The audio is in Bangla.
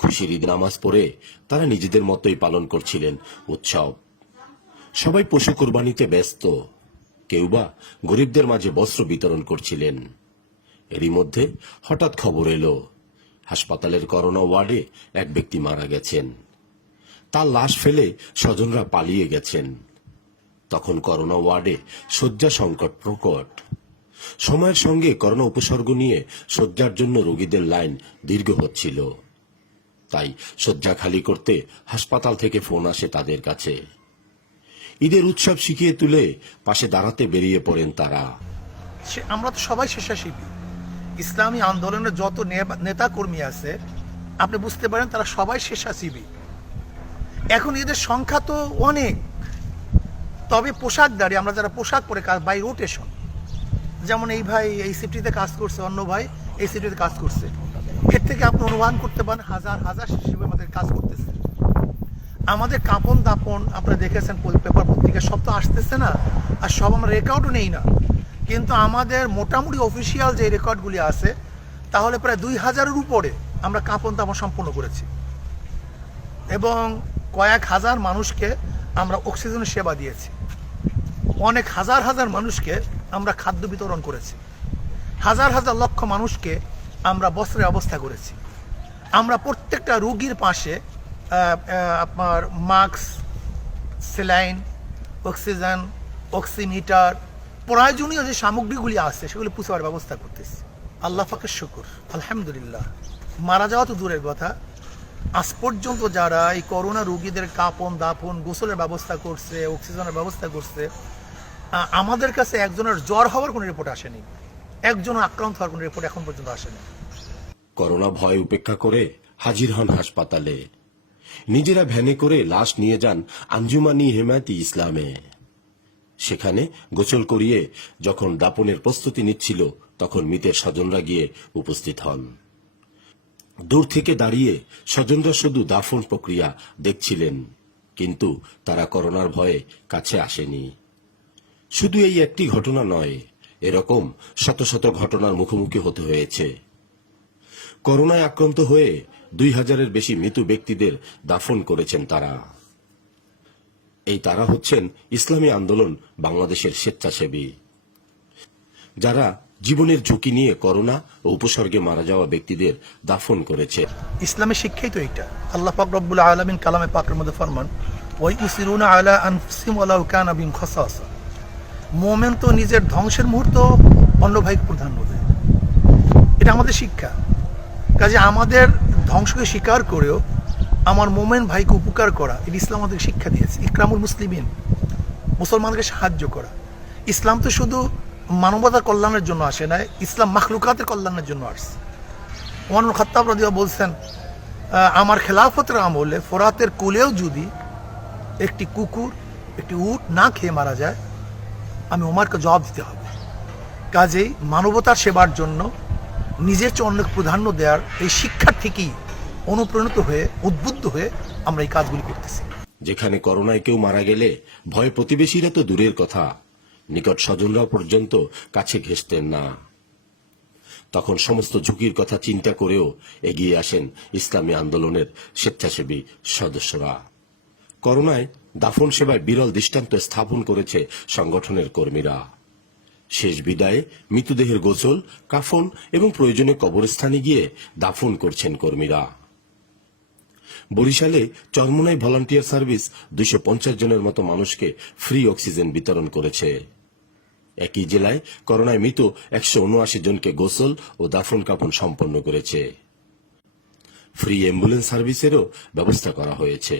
খুশির ঈদ নামাজ পড়ে তারা নিজেদের মতোই পালন করছিলেন উৎসব। সবাই পশু কোরবানিতে ব্যস্ত, কেউ বা গরিবদের মাঝে বস্ত্র বিতরণ করছিলেন। এরই মধ্যে হঠাৎ খবর এলো হাসপাতালের করোনা ওয়ার্ডে এক ব্যক্তি মারা গেছেন। তার লাশ ফেলে স্বজনরা পালিয়ে গেছেন। তখন করোনা ওয়ার্ডে শয্যা সংকট প্রকট। সময়ের সঙ্গে করোনা উপসর্গ নিয়ে শয্যার জন্য রোগীদের লাইন দীর্ঘ হচ্ছিল। তাই শয্যা খালি করতে হাসপাতাল থেকে ফোন আসে তাদের কাছে। ঈদের উৎসব শিখিয়ে তুলে পাশে দাঁড়াতে বেরিয়ে পড়েন তারা। আমরা তো সবাই স্বেচ্ছাসেবী। ইসলামী আন্দোলনের যত নেতা কর্মী আছে আপনি বুঝতে পারেন তারা সবাই স্বেচ্ছাসেবী। এখন এদের সংখ্যা তো অনেক, তবে পোশাকদারি আমরা যারা পোশাক পরে কাজ বাই রোটেশন, যেমন এই ভাই এই শিফটিতে কাজ করছে, অন্য ভাই এই শিফটিতে কাজ করছে, এর থেকে আপনি অনুমান করতে পারেন হাজার হাজার শিশু আমাদের কাজ করতেছে। আমাদের কাপন দাপন আপনারা দেখেছেন পেপার পত্রিকা সব তো আসতেছে না, আর সব আমরা রেকর্ডও নেই না, কিন্তু আমাদের মোটামুটি অফিসিয়াল যে রেকর্ডগুলি আছে তাহলে প্রায় 2000-এর উপরে আমরা কাপন দাপন সম্পন্ন করেছি এবং কয়েক হাজার মানুষকে আমরা অক্সিজেনের সেবা দিয়েছি। অনেক হাজার হাজার মানুষকে আমরা খাদ্য বিতরণ করেছি। হাজার হাজার লক্ষ মানুষকে আমরা বস্ত্রের ব্যবস্থা করেছি। আমরা প্রত্যেকটা রোগীর পাশে আপনার মাস্ক, স্যালাইন, অক্সিজেন, অক্সিমিটার, প্রয়োজনীয় যে সামগ্রীগুলি আছে সেগুলি পৌঁছাবার ব্যবস্থা করতেছি। আল্লাহ পাকের শুকর, আলহামদুলিল্লাহ। মারা যাওয়া তো দূরের কথা, আজ পর্যন্ত যারা এই করোনা রোগীদের কাপন দাপন গোসলের ব্যবস্থা করছে, অক্সিজেনের ব্যবস্থা করছে, আমাদের কাছে একজনের জ্বর হওয়ার কোনো রিপোর্ট আসেনি, একজন আক্রান্ত হওয়ার কোনো রিপোর্ট এখন পর্যন্ত আসেনি। করোনা ভয় উপেক্ষা করে হাজির হন হাসপাতালে। নিজেরা ভ্যানে করে লাশ নিয়ে যান আঞ্জুমানি হেমায়েতে ইসলামে। সেখানে গোসল করিয়ে যখন দাপনের প্রস্তুতি নিচ্ছিল তখন মৃতের স্বজনরা গিয়ে উপস্থিত হন। দূর থেকে দাঁড়িয়ে স্বজনরা শুধু দাফন প্রক্রিয়া দেখছিলেন, কিন্তু তারা করোনার ভয়ে কাছে আসেনি। শুধু এই একটি ঘটনা নয়, এরকম শত শত ঘটনার মুখোমুখি হতে হয়েছে। করোনায় আক্রান্ত হয়ে 2000-এর বেশি মৃত ব্যক্তিদের দাফন করেছেন তারা। এই তারা হচ্ছেন ইসলামী আন্দোলন বাংলাদেশের স্বেচ্ছাসেবী, যারা জীবনের ঝুঁকি নিয়ে করোনা ও উপসর্গে মারা যাওয়া ব্যক্তিদের দাফন করেছে। ইসলামের শিক্ষাই তো এইটা। আল্লাহ পাক রব্বুল আলামিন কালামে পাকের মধ্যে ফরমান, ওয়া ইউসিরুনা আলা আনফুসিহিম ওয়ালাউ কানা বিহিম খাসাসা। মুমিন তো নিজের ধ্বংসের মুহূর্ত অন্য ভাইকে প্রাধান্য দেয়, এটা আমাদের শিক্ষা। কাজে আমাদের ধ্বংসকে স্বীকার করেও আমার মুমিন ভাইকে উপকার করা, এটা ইসলাম আমাদের শিক্ষা দিয়েছে। ইকরামুল মুসলিমিন, মুসলমানকে সাহায্য করা। ইসলাম তো শুধু মানবতার কল্যাণের জন্য আসে না, ইসলাম মাখলুকাতের কল্যাণের জন্য আসছে। ওমর ইবনে খাত্তাব রাদিয়াল্লাহু বলছেন, আমার খেলাফতের আমলে ফোরাতের কুলেও যদি একটি কুকুর একটি উট না খেয়ে মারা যায়, আমি ওমরকে জবাব দিতে হবে। কাজেই মানবতার সেবার জন্য নিজের চেয়ে অন্যকে প্রাধান্য দেওয়ার এই শিক্ষার থেকেই অনুপ্রাণিত হয়ে উদ্বুদ্ধ হয়ে আমরা এই কাজগুলি করতেছি। যেখানে করোনায় কেউ মারা গেলে ভয় প্রতিবেশীরা তো দূরের কথা, নিকট স্বজনরা পর্যন্ত কাছে ঘেঁষতেন না। তখন সমস্ত ঝুঁকির কথা চিন্তা করেও এগিয়ে আসেন ইসলামী আন্দোলনের স্বেচ্ছাসেবী সদস্যরা। করোনায় দাফন সেবায় বিরল দৃষ্টান্ত স্থাপন করেছে সংগঠনের কর্মীরা। শেষ বিদায়ে মৃতদেহের গোসল, কাফন এবং প্রয়োজনে কবরস্থানে গিয়ে দাফন করছেন কর্মীরা। বরিশালে চরমোনাই ভলান্টিয়ার সার্ভিস 250 জনের মতো মানুষকে ফ্রি অক্সিজেন বিতরণ করেছে। একই জেলায় করোনায় মৃত 179 জনকে গোসল ও দাফন কাফন সম্পন্ন করেছে। ফ্রি অ্যাম্বুলেন্স সার্ভিসেরও ব্যবস্থা করা হয়েছে।